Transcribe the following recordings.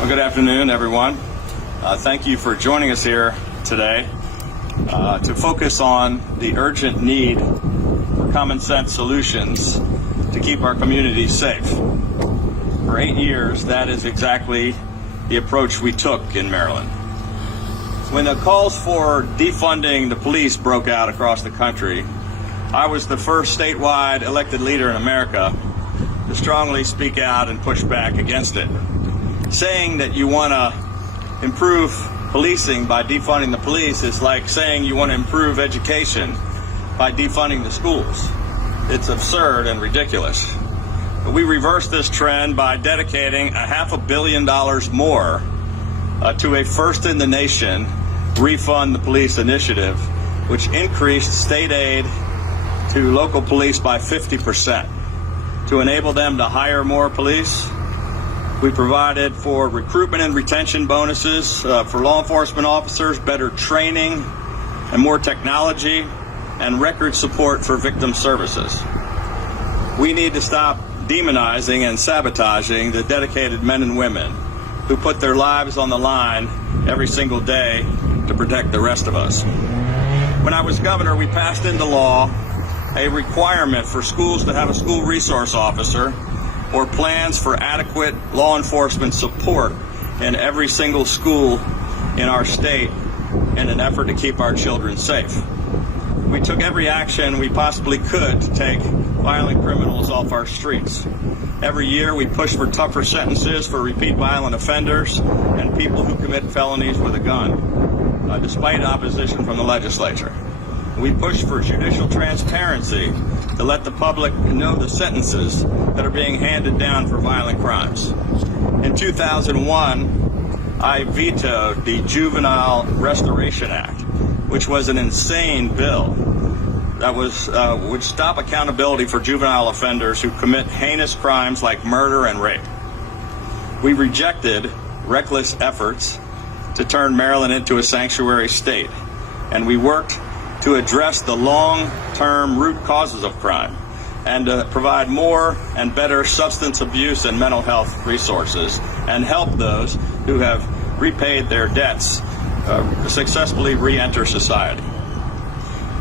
Well, good afternoon, everyone. Thank you for joining us here today to focus on the urgent need for common sense solutions to keep our communities safe. For 8 years, that is exactly the approach we took in Maryland. When the calls for defunding the police broke out across the country, I was the first statewide elected leader in America to strongly speak out and push back against it. Saying that you want to improve policing by defunding the police is like saying you want to improve education by defunding the schools. It's absurd and ridiculous. But we reversed this trend by dedicating $500 million more to a first-in-the-nation Refund the Police initiative, which increased state aid to local police by 50% to enable them to hire more police. We provided for recruitment and retention bonuses for law enforcement officers, better training and more technology, and record support for victim services. We need to stop demonizing and sabotaging the dedicated men and women who put their lives on the line every single day to protect the rest of us. When I was governor, we passed into law a requirement for schools to have a school resource officer or plans for adequate law enforcement support in every single school in our state in an effort to keep our children safe. We took every action we possibly could to take violent criminals off our streets. Every year we push for tougher sentences for repeat violent offenders and people who commit felonies with a gun, despite opposition from the legislature. We push for judicial transparency to let the public know the sentences that are being handed down for violent crimes. In 2001, I vetoed the Juvenile Restoration Act, which was an insane bill that would stop accountability for juvenile offenders who commit heinous crimes like murder and rape. We rejected reckless efforts to turn Maryland into a sanctuary state, and we worked to address the long-term root causes of crime and to provide more and better substance abuse and mental health resources and help those who have repaid their debts successfully re-enter society.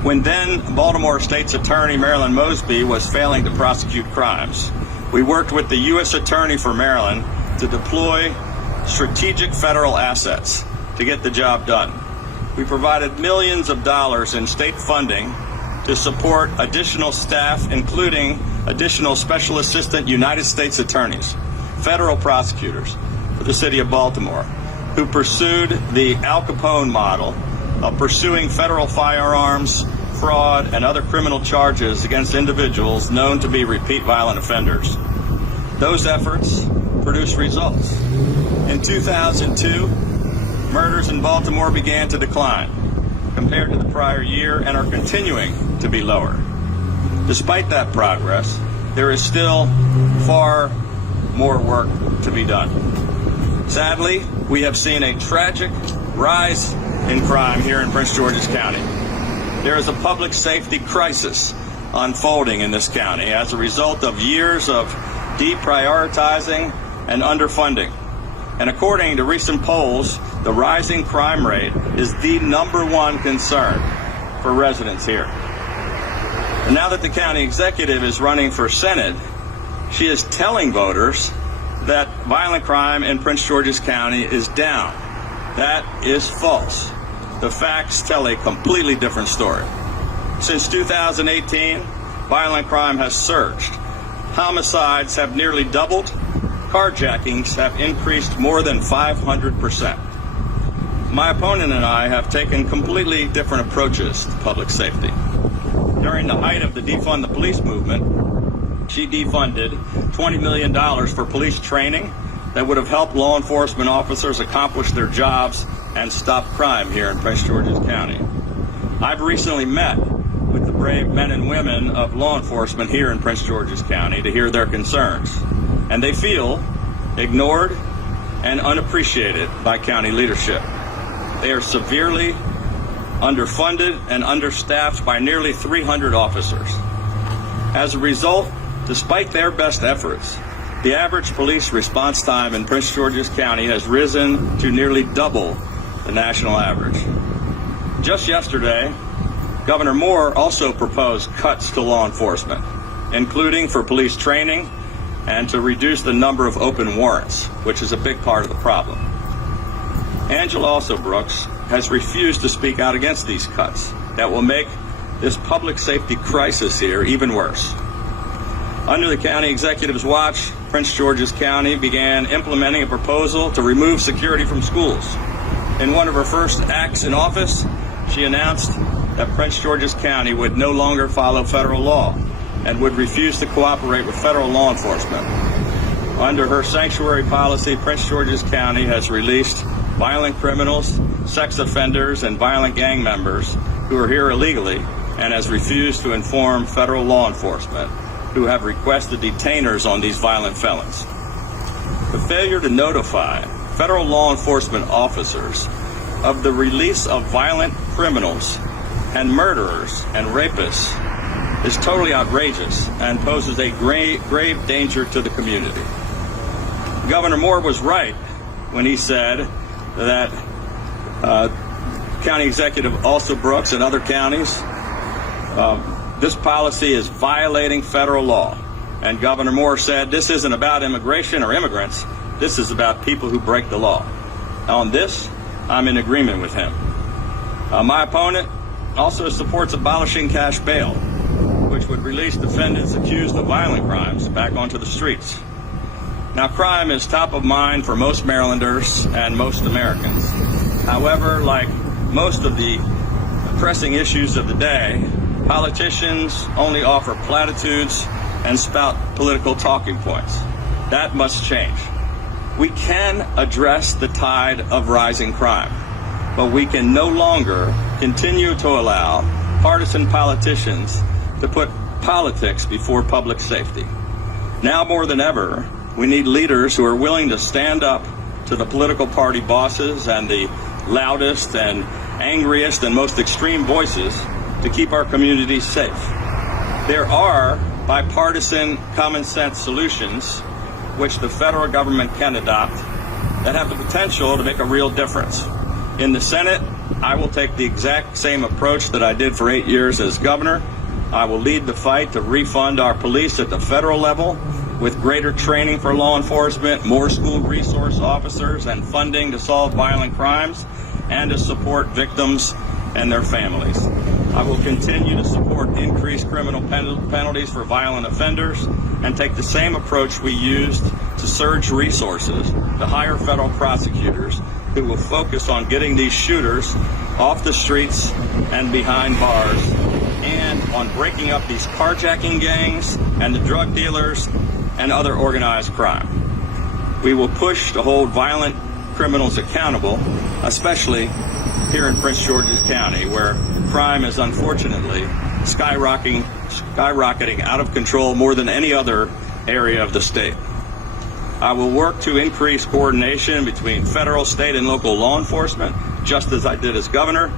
When then Baltimore State's Attorney Marilyn Mosby was failing to prosecute crimes, we worked with the U.S. Attorney for Maryland to deploy strategic federal assets to get the job done. We provided millions of dollars in state funding to support additional staff, including additional Special Assistant United States Attorneys, federal prosecutors for the city of Baltimore, who pursued the Al Capone model of pursuing federal firearms, fraud, and other criminal charges against individuals known to be repeat violent offenders. Those efforts produced results. In 2002, murders in Baltimore began to decline compared to the prior year and are continuing to be lower. Despite that progress, there is still far more work to be done. Sadly, we have seen a tragic rise in crime here in Prince George's County. There is a public safety crisis unfolding in this county as a result of years of deprioritizing and underfunding. And according to recent polls, the rising crime rate is the #1 concern for residents here. And now that the county executive is running for Senate, she is telling voters that violent crime in Prince George's County is down. That is false. The facts tell a completely different story. Since 2018, violent crime has surged. Homicides have nearly doubled. Carjackings have increased more than 500%. My opponent and I have taken completely different approaches to public safety. During the height of the Defund the Police movement, she defunded $20 million for police training that would have helped law enforcement officers accomplish their jobs and stop crime here in Prince George's County. I've recently met with the brave men and women of law enforcement here in Prince George's County to hear their concerns, and they feel ignored and unappreciated by county leadership. They are severely underfunded and understaffed by nearly 300 officers. As a result, despite their best efforts, The average police response time in Prince George's County has risen to nearly double the national average. Just yesterday, Governor Moore also proposed cuts to law enforcement, including for police training and to reduce the number of open warrants, which is a big part of the problem. Angela Alsobooks has refused to speak out against these cuts that will make this public safety crisis here even worse. Under the county executive's watch, Prince George's County began implementing a proposal to remove security from schools. In one of her first acts in office, she announced that Prince George's County would no longer follow federal law and would refuse to cooperate with federal law enforcement. Under her sanctuary policy, Prince George's County has released violent criminals, sex offenders, and violent gang members who are here illegally, and has refused to inform federal law enforcement who have requested detainers on these violent felons. The failure to notify federal law enforcement officers of the release of violent criminals and murderers and rapists is totally outrageous and poses a grave danger to the community. Governor Moore was right when he said that County Executive Alsobooks and other counties, this policy is violating federal law. And Governor Moore said this isn't about immigration or immigrants, this is about people who break the law. On this, I'm in agreement with him. My opponent also supports abolishing cash bail, which would release defendants accused of violent crimes back onto the streets. Now, crime is top of mind for most Marylanders and most Americans. However, like most of the pressing issues of the day, politicians only offer platitudes and spout political talking points. That must change. We can address the tide of rising crime, but we can no longer continue to allow partisan politicians to put politics before public safety. Now more than ever, we need leaders who are willing to stand up to the political party bosses and the loudest and angriest and most extreme voices to keep our communities safe. There are bipartisan common sense solutions which the federal government can adopt that have the potential to make a real difference. In the Senate, I will take the exact same approach that I did for 8 years as governor. I will lead the fight to refund our police at the federal level with greater training for law enforcement, more school resource officers, and funding to solve violent crimes and to support victims and their families. I will continue to support increased criminal penalties for violent offenders and take the same approach we used to surge resources to hire federal prosecutors who will focus on getting these shooters off the streets and behind bars, and on breaking up these carjacking gangs and the drug dealers and other organized crime. We will push to hold violent criminals accountable, especially here in Prince George's County, where crime is unfortunately skyrocketing out of control more than any other area of the state. I will work to increase coordination between federal, state, and local law enforcement, just as I did as governor,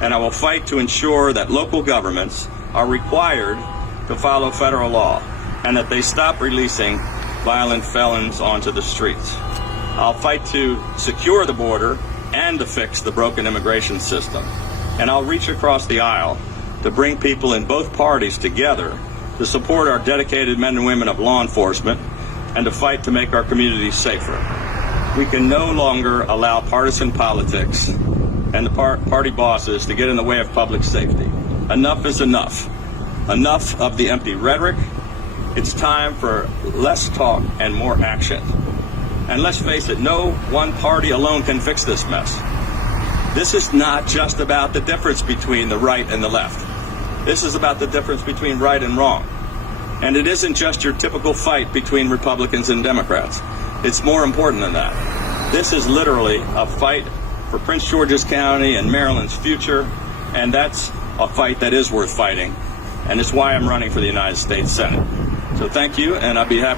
and I will fight to ensure that local governments are required to follow federal law and that they stop releasing violent felons onto the streets. I'll fight to secure the border and to fix the broken immigration system. And I'll reach across the aisle to bring people in both parties together to support our dedicated men and women of law enforcement and to fight to make our communities safer. We can no longer allow partisan politics and the party bosses to get in the way of public safety. Enough is enough. Enough of the empty rhetoric. It's time for less talk and more action. And let's face it, no one party alone can fix this mess. This is not just about the difference between the right and the left. This is about the difference between right and wrong. And it isn't just your typical fight between Republicans and Democrats. It's more important than that. This is literally a fight for Prince George's County and Maryland's future, and that's a fight that is worth fighting, and it's why I'm running for the United States Senate. So thank you, and I'll be happy